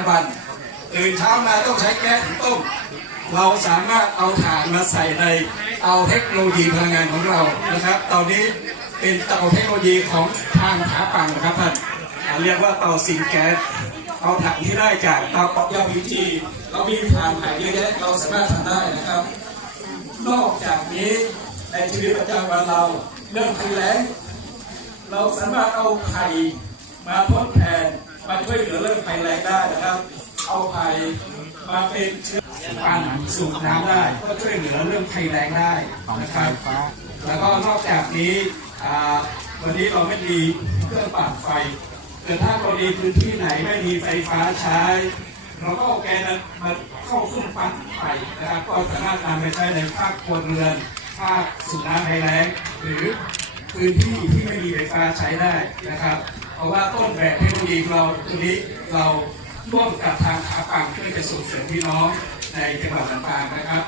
ำวันตื่นเช้ามาต้องใช้แก๊สหุงต้ม เราสามารถเอาถ่านมาใส่ในเตาเทคโนโลยีพลังงานของเรานะครับเตานี้เป็นเตาเทคโนโลยีของทางขาปังนะครับท่านเรียกว่าเตาซิงแก๊สเอาถ่านที่ได้จากเตาปอกยาพีจีเรามีถ่านหายเยอะแยะเราสามารถทำได้นะครับ นอกจากนี้ในชีวิตประจำวันเราเรื่องภัยแล้งเราสามารถเอาไข่มาทดแทน วยเหลือเรื่องภัยแล้งได้นะครับ เอาไข่มาเป็นเชื้อปั่นสูบน้ำได้ ก็ช่วยเหลือเรื่องภัยแล้งได้นะครับแล้วก็นอกจากนี้วันนี้เราไม่มีเครื่องปั่นไฟแต่ถ้ากรณีพื้นที่ไหนไม่มีไฟฟ้าใช้เราก็เอาแกนั้นมาเข้าเครื่องปั่นไฟนะครับ ก็สามารถนำไปใช้ในภาคครัวเรือนภาคสุน้ำภัยแล้งหรือ พื้นที่ที่ไม่มีไฟฟ้าใช้ได้นะครับ เพราะว่าต้นแบบเทคโนโลยีเราตัวนี้เราร่วมกับทางขาปังเพื่อจะส่งเสริมพี่น้องในจังหวัดต่างๆนะครับ